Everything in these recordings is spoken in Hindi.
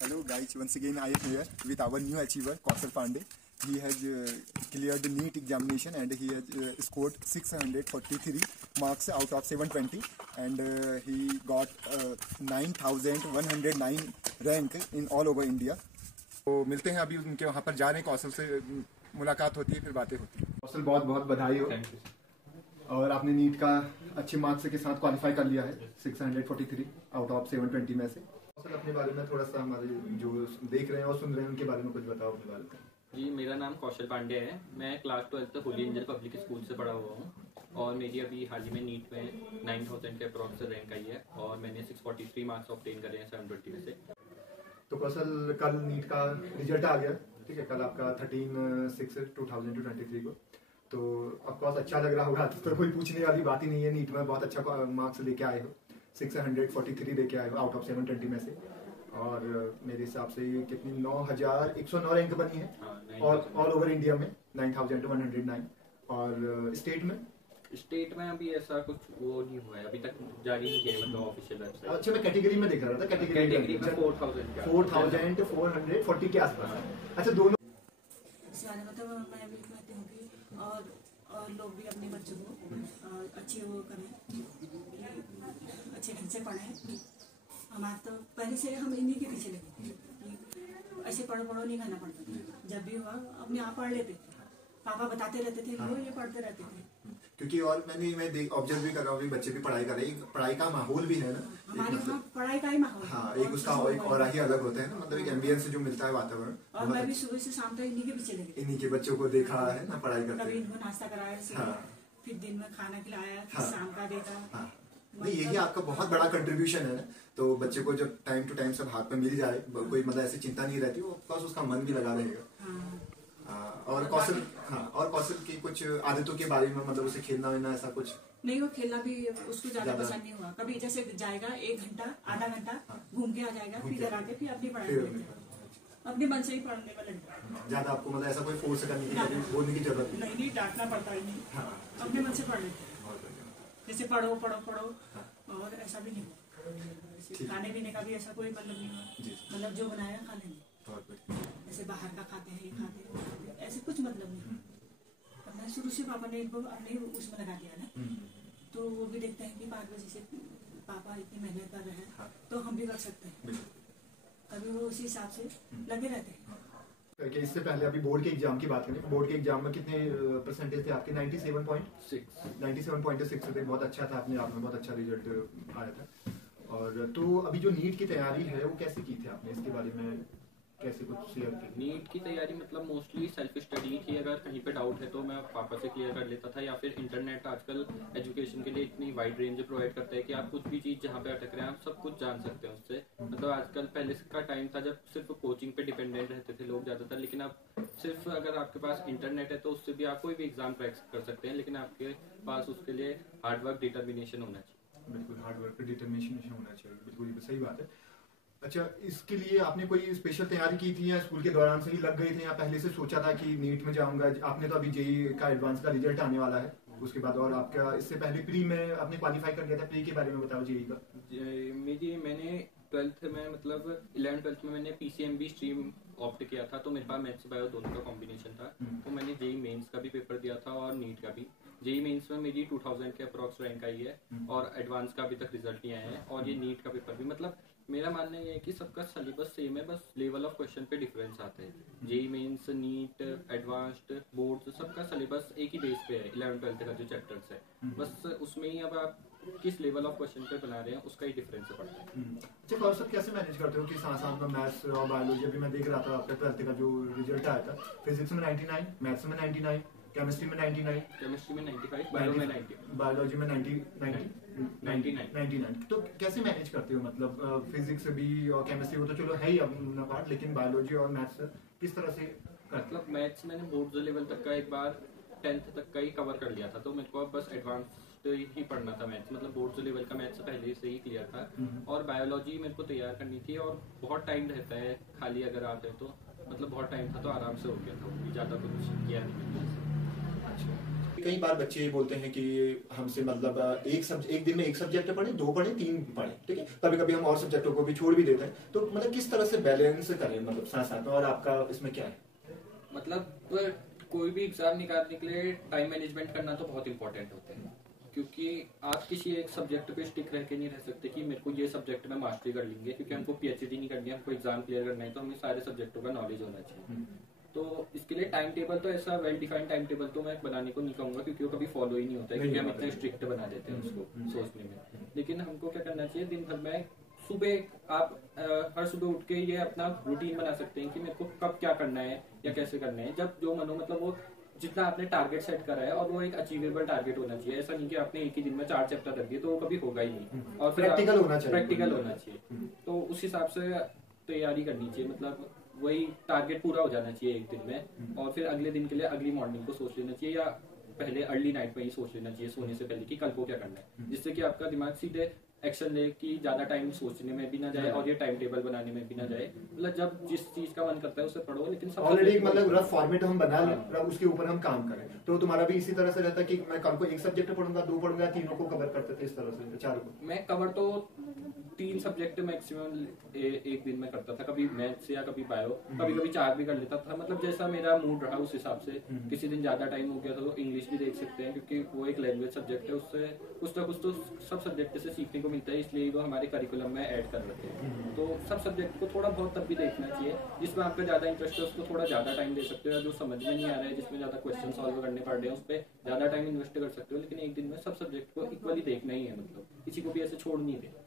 Hello guys, once again I am here with our new achiever Kaushal Pandey. He has cleared the NEET examination and he has scored 643 marks out of 720 and he got 9109 rank in all over India. तो मिलते हैं अभी उनके वहाँ पर जा रहे हैं, कौशल से मुलाकात होती है, फिर बातें होती हैं। कौशल बहुत बहुत बधाई हो। Thank you. और आपने नीट का अच्छे मार्क्स के साथ क्वालिफाई कर लिया है 643 आउट ऑफ 720 में से। कौशल अपने बारे में थोड़ा सा हमारे जो देख रहे हैं और सुन रहे हैं उनके बारे में कुछ बताओ अपने बारे में। जी, मेरा नाम कौशल पांडे है। मैं क्लास 12 तक होली एंजल पब्लिक स्कूल से पढ़ा हुआ हूँ और मेरी अभी हाल ही में नीट में 9000 के अप्रॉक्स रैंक आई है और मैंने 643 मार्क्स ऑब्टेन करे हैं 720 में से। तो कौशल कल नीट का रिजल्ट आ गया, ठीक है, कल आपका 13/6/2023 को। तो ऑफकोर्स अच्छा लग रहा होगा, तो कोई पूछने वाली बात ही नहीं है। नीट में बहुत अच्छा मार्क्स लेके आए हो, 643 लेके आए हो आउट ऑफ 720 में से। और मेरे हिसाब से ये कितनी 9109 रैंक बनी है और ऑल ओवर इंडिया में 9109। और स्टेट में अभी ऐसा कुछ वो नहीं हुआ है, अभी तक जारी नहीं किया मतलब ऑफिशियल वेबसाइट। अच्छा, मैं कैटेगरी में देख रहा था, कैटेगरी में 4440 के आसपास। अच्छा, दोनों मतलब मैं भी कहती हूँ कि और लोग भी अपने बच्चों को अच्छे वो करें, अच्छे ढंग से पढ़ें। हमारे तो पहले से हम इन्हीं के पीछे लगे, ऐसे पढ़ो नहीं कहना पड़ता। जब भी हुआ अपने आप पढ़ लेते थे, पापा बताते रहते थे, वो ये पढ़ते रहते थे। क्योंकि और मैं ऑब्जर्व भी कर रहा हूँ, बच्चे भी पढ़ाई कर रहे हैं, पढ़ाई का माहौल भी है ना हमारे यहाँ, पढ़ाई का ही माहौल। हाँ, एक उसका एक और ही अलग होता है ना, मतलब एक एम्बियंस जो मिलता है वातावरण। और मैं भी सुबह से शाम तक इन्हीं के पीछे लगी, इन्हीं के बच्चों को देखा है ना पढ़ाई करते। कभी इनको नाश्ता कराया, फिर दिन में खाना खिलाया, शाम का देखा। नहीं, यही आपका बहुत बड़ा कंट्रीब्यूशन है ना। तो बच्चे को जब टाइम टू टाइम सब हाथ में मिल जाए, कोई मतलब ऐसी चिंता नहीं रहती, वो बस उसका मन भी लगा रहेगा। और कौशल की कुछ आदतों के बारे में, मतलब उसे खेलना वेलना ऐसा कुछ नहीं। वो खेलना भी उसको ज्यादा पसंद नहीं हुआ। कभी जैसे जाएगा 1 घंटा आधा घंटा घूम के आ जाएगा, फिर घर आके फिर अपनी पढ़ाई अपने मन से ही पढ़ने में लग। ज्यादा आपको मतलब ऐसा कोई फोर्स करने की, बोलने की जरूरत नहीं, डांटना पड़ता ही नहीं, अपने मन से पढ़ लेते। जैसे पढ़ो और ऐसा भी नहीं। खाने पीने का भी ऐसा कोई मतलब नहीं हुआ, मतलब जो बनाया खा लेंगे। ऐसे बाहर का खाते हैं, ये खाते हैं, ऐसे कुछ मतलब नहीं। अपना शुरू से पापा ने इनको अपने उसमें लगा दिया ना, तो वो भी देखते हैं कि 5 बजे से पापा इतनी मेहनत कर रहे हैं तो हम भी कर सकते हैं। अभी वो उसी हिसाब से लगे रहते हैं। इससे पहले अभी बोर्ड के एग्जाम की बात करें, बोर्ड के एग्जाम में कितने परसेंटेज थे आपके? 97.6 थे। बहुत अच्छा था, अपने आप में बहुत अच्छा रिजल्ट आया था। और तो अभी जो नीट की तैयारी है वो कैसे की थी आपने, इसके बारे में कैसे कुछ शेयर किया? नीट की तैयारी मतलब मोस्टली सेल्फ स्टडी थी। अगर कहीं पे डाउट है तो मैं पापा से क्लियर कर लेता था, या फिर इंटरनेट आजकल एजुकेशन के लिए इतनी वाइड रेंज प्रोवाइड करता है कि आप कुछ भी चीज़ जहाँ पे अटक रहे हैं आप सब कुछ जान सकते हैं उससे। मतलब आजकल पहले का टाइम था जब सिर्फ कोचिंग पे डिपेंडेंट रहते थे लोग ज़्यादातर, लेकिन अब सिर्फ अगर आपके पास इंटरनेट है तो उससे भी आप कोई भी एग्जाम क्रैक कर सकते हैं, लेकिन आपके पास उसके लिए हार्डवर्क डिटर्मिनेशन होना चाहिए। बिल्कुल, हार्डवर्क डिटर्मिनेशन होना चाहिए, बिल्कुल सही बात है। अच्छा, इसके लिए आपने कोई स्पेशल तैयारी की थी या स्कूल के दौरान से ही लग गए थे, या पहले से सोचा था कि नीट में जाऊंगा? आपने तो अभी जेईई का एडवांस का रिजल्ट आने वाला है उसके बाद, और आपका इससे पहले प्री में आपने क्वालिफाई कर लिया था। प्री के बारे में बताओ, जेईई का। मैंने 12th में मतलब 11th-12th में मैंने पीसीएमबी स्ट्रीम ऑप्ट किया था, तो मेरे पास मैथ्स बायो दोनों का कॉम्बिनेशन था। तो मैंने जेईई मेंस का भी पेपर दिया था और नीट का भी। जेईई मेंस में मेरी 2000 के अप्रॉक्स रैंक आई है और एडवांस का अभी तक रिजल्ट नहीं आया है। और ये नीट का पेपर भी, मतलब मेरा मानना ये है कि सबका सिलेबस सेम है, बस लेवल ऑफ क्वेश्चन पे डिफरेंस आता है। JEE mains, NEET, advanced, board, सबका सिलेबस एक ही बेस पे है। 11th-12th का जो चैप्टर्स है, बस उसमें ही अब आप किस लेवल ऑफ क्वेश्चन पे बना रहे हैं उसका ही डिफरेंस पड़ता है। अच्छा, और सब कैसे मैनेज करते हो कि साथ में मैथ्स और बायोलॉजी? अभी मैं देख रहा था आपका 12th का जो रिजल्ट आया था, फिजिक्स में 99, मैथ्स में 99, केमिस्ट्री में 99, केमिस्ट्री में 95, बायोलॉजी में 99। तो कैसे मैनेज करते हो? मतलब फिजिक्स भी और केमिस्ट्री वो तो चलो है ही अपना पार्ट, लेकिन बायोलॉजी और मैथ्स किस तरह से? मतलब मैथ्स मैंने बोर्ड लेवल तक का एक बार 10th तक का ही कवर कर लिया था, तो मेरे को अब बस एडवांस ही पढ़ना था मैथ्स। मतलब बोर्ड लेवल का मैथ्स पहले से ही क्लियर था। और बायोलॉजी मेरे को तैयार करनी थी और बहुत टाइम रहता है खाली अगर आते तो, मतलब बहुत टाइम था तो आराम से हो गया था, ज़्यादा कुछ किया नहीं। कई बार बच्चे बोलते हैं कि हमसे मतलब एक दिन में एक सब्जेक्ट पढ़े, 2 पढ़े, 3 पढ़े, ठीक है, कभी कभी हम और सब्जेक्टों को भी छोड़ भी देते हैं, तो मतलब किस तरह से बैलेंस करें मतलब साथ साथ में, और आपका इसमें क्या है? मतलब कोई भी एग्जाम निकालने के लिए टाइम मैनेजमेंट करना तो बहुत इंपॉर्टेंट होता है, क्योंकि आप किसी एक सब्जेक्ट पे स्टिक रह के नहीं रह सकते कि मेरे को ये सब्जेक्ट में मास्टरी कर लेंगे, क्योंकि हमको पीएचडी नहीं करनी है, हमको एग्जाम क्लियर करना है, तो हमें सारे सब्जेक्टों का नॉलेज होना चाहिए। तो इसके लिए टाइम टेबल तो ऐसा वेल डिफाइंड टाइम टेबल तो मैं बनाने को नहीं कहूंगा, क्योंकि वो कभी फॉलो ही नहीं होता है, क्योंकि हम इतने स्ट्रिक्ट बना देते हैं उसको सोचने में। लेकिन हमको क्या करना चाहिए, दिन भर में सुबह आप हर सुबह उठ के ये अपना रूटीन बना सकते हैं कि मेरे को कब क्या करना है या कैसे करना है, जब जो मनो मतलब वो जितना आपने टारगेट सेट करा है, और वो एक अचीवेबल टारगेट होना चाहिए। ऐसा नहीं कि आपने एक ही दिन में 4 चैप्टर रख दिए तो वो कभी होगा ही नहीं, और प्रैक्टिकल होना चाहिए। प्रैक्टिकल होना चाहिए, तो उस हिसाब से तैयारी करनी चाहिए। मतलब वही टारगेट पूरा हो जाना चाहिए एक दिन में, और फिर अगले दिन के लिए अगली मॉर्निंग को सोच लेना चाहिए, या पहले अर्ली नाइट में ही सोच लेना चाहिए सोने से पहले कि कल को क्या करना है, जिससे कि आपका दिमाग सीधे एक्शन ले कि ज्यादा टाइम सोचने में भी ना जाए और ये टाइम टेबल बनाने में भी ना जाए। मतलब जब जिस चीज का मन करता है उसे पढ़ो, लेकिन ऑलरेडी मतलब रफ फॉर्मेट हम बना लें, उसके ऊपर हम काम करें। तो तुम्हारा भी इसी तरह से रहता है कि मैं कल को एक सब्जेक्ट पढ़ूंगा, 2 पढ़ूंगा, तीनों को कवर करते थे इस तरह से, 4 को? मैं कवर तो 3 सब्जेक्ट मैक्सिमम एक दिन में करता था, कभी मैथ्स या कभी बायो, कभी कभी 4 भी कर लेता था। मतलब जैसा मेरा मूड रहा उस हिसाब से। किसी दिन ज्यादा टाइम हो गया तो इंग्लिश भी देख सकते हैं, क्योंकि वो एक लैंग्वेज सब्जेक्ट है, उससे कुछ ना कुछ तो सब सब्जेक्ट से सीखने को मिलता है, इसलिए वो हमारे करिकुलम में ऐड कर रखे हैं। तो सब सब्जेक्ट को थोड़ा बहुत तब भी देखना चाहिए, जिसमें आपका ज्यादा इंटरेस्ट है उसको थोड़ा ज्यादा टाइम दे सकते हो, जो समझ में नहीं आ रहा है, जिसमें ज्यादा क्वेश्चन सॉल्व करने पड़ रहे हैं, उस पर ज्यादा टाइम इन्वेस्ट कर सकते हो। लेकिन एक दिन में सब सब्जेक्ट को इक्वली देखना ही है, मतलब किसी को भी ऐसे छोड़ नहीं दे।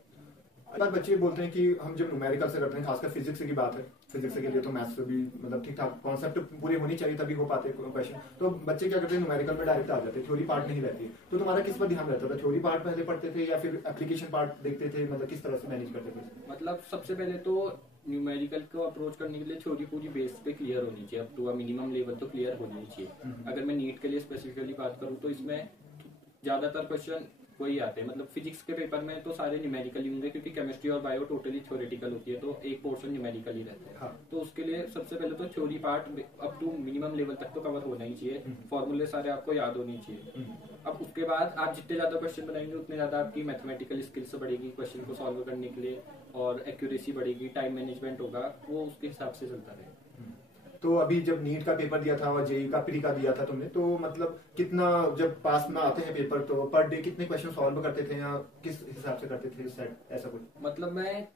बार बच्चे बोलते हैं कि हम जब न्यूमेरिकल से करते हैं, खासकर फिजिक्स की बात है, फिजिक्स के लिए तो मैथ्स से भी मतलब ठीक ठाक कॉन्सेप्ट पूरे होनी चाहिए तभी हो पाते क्वेश्चन, तो बच्चे क्या करते हैं न्यूमेरिकल में डायरेक्ट आ जाते हैं, थ्योरी पार्ट नहीं रहती है। तो तुम्हारा किस पर ध्यान रहता था, थ्योरी पार्ट पहले पढ़ते थे या फिर एप्लीकेशन पार्ट देखते थे, मतलब किस तरह से मैनेज करते थे? मतलब सबसे पहले तो न्यूमेरिकल को अप्रोच करने के लिए थ्योरी पूरी बेस पे क्लियर होनी चाहिए, up to a minimum level तो क्लियर होनी चाहिए। अगर मैं नीट के लिए स्पेसिफिकली बात करूँ तो इसमें ज्यादातर क्वेश्चन वही आते हैं। मतलब फिजिक्स के पेपर में तो सारे न्यूमेरिकल ही होंगे, क्योंकि केमिस्ट्री और बायो टोटली थ्योरेटिकल होती है, तो एक पोर्शन न्यूमेरिकल ही रहता है। हाँ। तो उसके लिए सबसे पहले तो theory part up to minimum level तक तो कवर होना ही चाहिए, फॉर्मूले सारे आपको याद होने चाहिए। अब उसके बाद आप जितने ज्यादा क्वेश्चन बनाएंगे उतने ज्यादा आपकी मैथमेटिकल स्किल्स बढ़ेगी क्वेश्चन को सॉल्व करने के लिए, और एक्यूरेसी बढ़ेगी, टाइम मैनेजमेंट होगा, वो उसके हिसाब से चलता रहेगा। तो अभी जब नीट का पेपर दिया था और जेई का प्री का दिया था तुमने, तो मतलब कितना जब पास में आते हैं पेपर तो पर डे कितने क्वेश्चन सॉल्व करते थे या किस हिसाब से करते थे सेट, ऐसा कुछ? मतलब मैं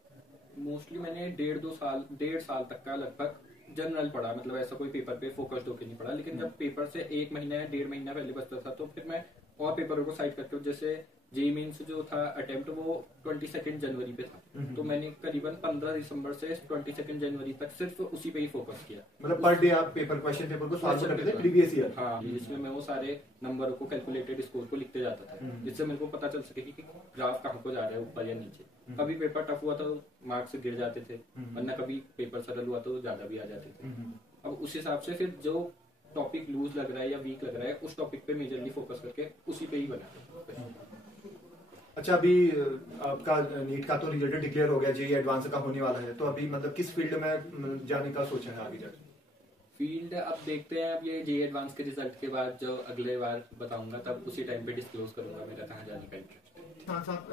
मोस्टली मैंने 1.5 साल तक का लगभग जनरल पढ़ा, मतलब ऐसा कोई पेपर पे फोकस्ड होकर नहीं पढ़ा। लेकिन जब पेपर से 1 महीना या 1.5 महीना पहले बचता था तो फिर मैं और पेपरों को साइड करके, जैसे जेई मेंस जो था अटेम्प्ट वो 22 जनवरी पे था, तो मैंने करीबन 15 दिसंबर से 22 जनवरी तक सिर्फ उसी पे ही फोकस किया। मतलब पर डे आप क्वेश्चन पेपर को सॉल्व करते थे प्रीवियस ईयर? हाँ, जिसमें मैं वो सारे नंबरों को कैलकुलेटेड स्कोर को लिखते जाता था, जिससे मेरे को पता चल सके कि ग्राफ कहाँ को जा रहा है, ऊपर या नीचे। कभी पेपर टफ हुआ तो मार्क्स गिर जाते थे, वरना कभी पेपर सरल हुआ तो ज्यादा भी आ जाते थे। अब उस हिसाब से फिर जो टॉपिक लूज लग रहा है या वीक लग रहा है उस टॉपिक पे मेजरली फोकस करके उसी पे ही बना। अच्छा, अभी आपका नीट का तो रिजल्ट डिक्लेयर हो गया, जेईई एडवांस का होने वाला है, तो अभी मतलब किस फील्ड में जाने का सोचा है आगे जाकर? फील्ड अब देखते हैं, अब ये जेईई एडवांस के रिजल्ट के बाद जो अगले बार बताऊंगा तब उसी टाइम पे डिस्क्लोज करूंगा मेरा कहाँ जाने का इंटरेस्ट। साथ साथ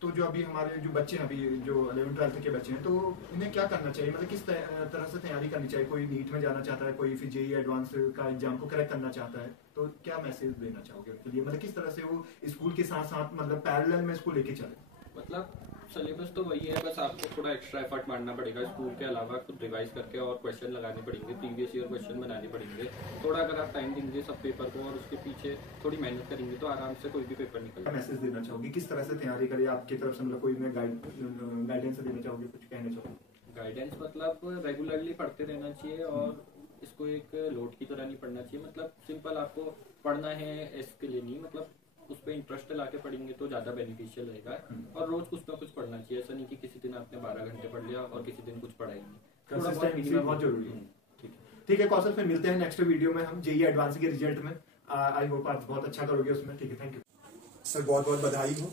तो जो अभी हमारे जो बच्चे हैं, अभी जो 11th-12th के बच्चे हैं, तो इन्हें क्या करना चाहिए, मतलब किस तरह से तैयारी करनी चाहिए? कोई नीट में जाना चाहता है, कोई फिर जेईई एडवांस का एग्जाम को क्रैक करना चाहता है, तो क्या मैसेज देना चाहोगे उनके लिए, मतलब किस तरह से वो स्कूल के साथ साथ मतलब पैरेलल में इसको लेके चले? मतलब सिलेबस तो वही है, बस आपको थोड़ा एक्स्ट्रा एफर्ट मारना पड़ेगा स्कूल के अलावा, खुद रिवाइज करके और क्वेश्चन लगाने पड़ेंगे, प्रीवियस ईयर क्वेश्चन बनाने पड़ेंगे। थोड़ा अगर आप टाइम देंगे सब पेपर को और उसके पीछे थोड़ी मेहनत करेंगे तो आराम से कोई भी पेपर निकल। मैसेज देना चाहोगे किस तरह से तैयारी करें आपकी तरफ से, मतलब कोई गाइडेंस देना चाहोगे, कुछ कहना चाहोगे? गाइडेंस मतलब रेगुलरली पढ़ते रहना चाहिए और इसको एक लोड की तरह नहीं पढ़ना चाहिए। मतलब सिंपल आपको पढ़ना है इसके लिए नहीं, मतलब उस पर इंटरेस्ट लाके पढ़ेंगे तो ज्यादा बेनिफिशियल रहेगा। और रोज कुछ ना कुछ पढ़ना चाहिए, ऐसा नहीं कि किसी दिन आपने 12 घंटे पढ़ लिया और किसी दिन कुछ पढ़ा ही नहीं। बहुत जरूरी है। ठीक है कौशल, फिर मिलते हैं नेक्स्ट वीडियो में हम जेईई एडवांस के रिजल्ट में। आई होप आप बहुत अच्छा करोगे उसमें। ठीक है, थैंक यू सर, बहुत बहुत बधाई हो।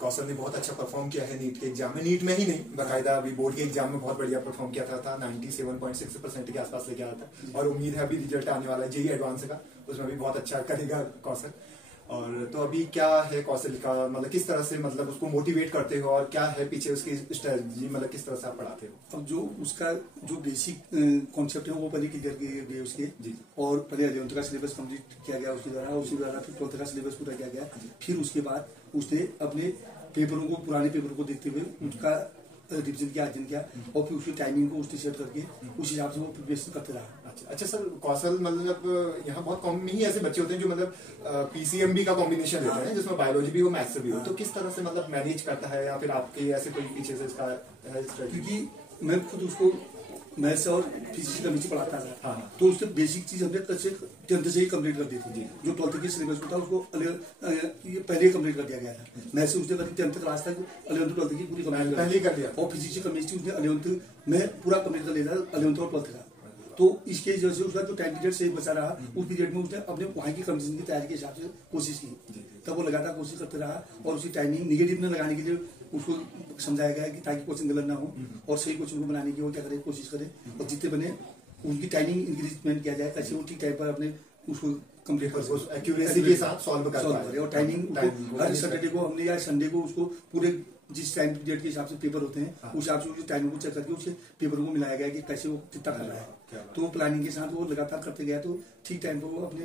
कौशल ने बहुत अच्छा परफॉर्म किया है नीट के एग्जाम में, नीट में ही नहीं बाकायदा अभी बोर्ड के एग्जाम में बहुत बढ़िया परफॉर्म किया था 97.6% के आसपास लेके आया था, और उम्मीद है अभी रिजल्ट आने वाला है जेईई एडवांस का, उसमें भी बहुत अच्छा करेगा कौशल। और तो अभी क्या है कौशल का, मतलब किस तरह से मतलब उसको मोटिवेट करते हो और क्या है पीछे उसकी स्ट्रेटजी, मतलब किस तरह से आप पढ़ाते हो? अब जो उसका जो बेसिक कॉन्सेप्ट है वो पहले क्लियर किए गए उसके जी। और पहले 11th का सिलेबस कंप्लीट किया गया उसके द्वारा, उसी द्वारा फिर 12th का सिलेबस पूरा किया गया। फिर उसके बाद उसने अपने पेपरों को, पुराने पेपरों को देखते हुए उसका रिविजन किया, अध्ययन किया और फिर उसकी टाइमिंग को उसने सेट करके उस हिसाब से वो प्रिपरेशन करते रहा। अच्छा सर, कौशल मतलब यहाँ बहुत कम ही ऐसे बच्चे होते हैं जो मतलब पीसीएमबी का कॉम्बिनेशन लेते हैं जिसमें बायोलॉजी भी हो मैथ्स से भी हो, तो किस तरह से मतलब मैनेज करता है या फिर आपके ऐसे कोई पीछे से इसका है स्ट्रेटजी? क्योंकि मैं खुद उसको मैथ्स और फिजिक्स केमिस्ट्री पढ़ाता था। हाँ। तो उससे बेसिक चीज हमने 10th से ही कंप्लीट कर दी थी। जो 12th के सिलेबस में था उसको ये पहले ही कंप्लीट कर दिया गया था। मैथ्स से उसने करी 10th क्लास तक 11th 12th की पूरी कंप्लीट पहले ही कर दिया। और फिजिक्स केमिस्ट्री उसने 11th में पूरा कंप्लीट कर लिया था, 11th और 12th का। तो इसके वजह से उसका जो टाइम पीरियड से बचा रहा, उस पीरियड में उसने अपने वहाँ की कंपटीशन की तैयारी के हिसाब से कोशिश की। तब वो लगातार कोशिश करते रहा और उसी टाइमिंग निगेटिव में लगाने के लिए उसको समझाया गया कि ताकि क्वेश्चन गलत ना हो और सही क्वेश्चन को बनाने की वो क्या करे, कोशिश करे और जितने बने उनकी टाइमिंग इंक्रीजमेंट किया जाए ताकि वो ठीक टाइम पर अपने उसको कंप्लीट कर सके, एक्यूरेसी के साथ सॉल्व कर पाए। और टाइमिंग हर सैटरडे को हमने या संडे को उसको पूरे जिस टाइम पीरियड के हिसाब से पेपर होते हैं उस हिसाब से उसके टाइमिंग को चेक करके उसके पेपर को मिलाया गया कि कैसे वो कितना कर रहा है। तो प्लानिंग के साथ वो लगातार करते गया तो ठीक टाइम पर वो अपने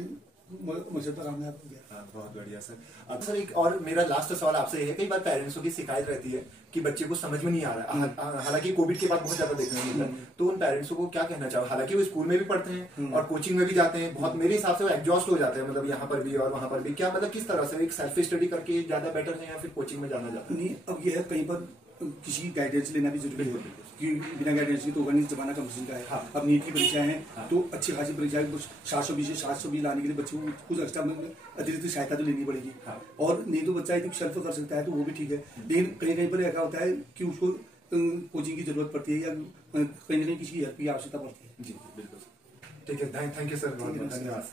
मकसद पर कामयाब हो गया। बहुत बढ़िया सर। अब सर एक और मेरा लास्ट सवाल आपसे ये है, कई बार पेरेंट्सों की शिकायत रहती है कि बच्चे को समझ में नहीं आ रहा है, हालांकि कोविड के बाद बहुत ज्यादा देखने को मिलता है, तो उन पेरेंट्सों को क्या कहना चाहो? हालांकि वो स्कूल में भी पढ़ते हैं और कोचिंग में भी जाते हैं, बहुत मेरे हिसाब से वो एग्जॉस्ट हो जाते हैं, मतलब यहाँ पर भी और वहाँ पर भी, क्या मतलब किस तरह से एक सेल्फ स्टडी करके ज्यादा बेटर है या फिर कोचिंग में जाना ज्यादा? नहीं, अब ये है कहीं पर किसी की गाइडेंस लेना भी जरूरी है कि बिना गाइडेंस की तो होगा नहीं, जमाना कंपटीशन का है। हाँ। अब नीट की परीक्षाएं हैं तो अच्छी खासी परीक्षाएं 720 से 720 लाने के लिए बच्चों को कुछ एक्स्ट्रा अतिरिक्त सहायता तो लेनी पड़ेगी। हाँ। और नहीं तो बच्चा यदि सेल्फ कर सकता है तो वो भी ठीक है, लेकिन कहीं कहीं पर ऐसा होता है कि उसको कोचिंग की जरूरत पड़ती है या कहीं ना कहीं किसी की हेल्प की आवश्यकता पड़ती है। जी बिल्कुल, ठीक है, थैंक यू सर, बहुत बहुत धन्यवाद।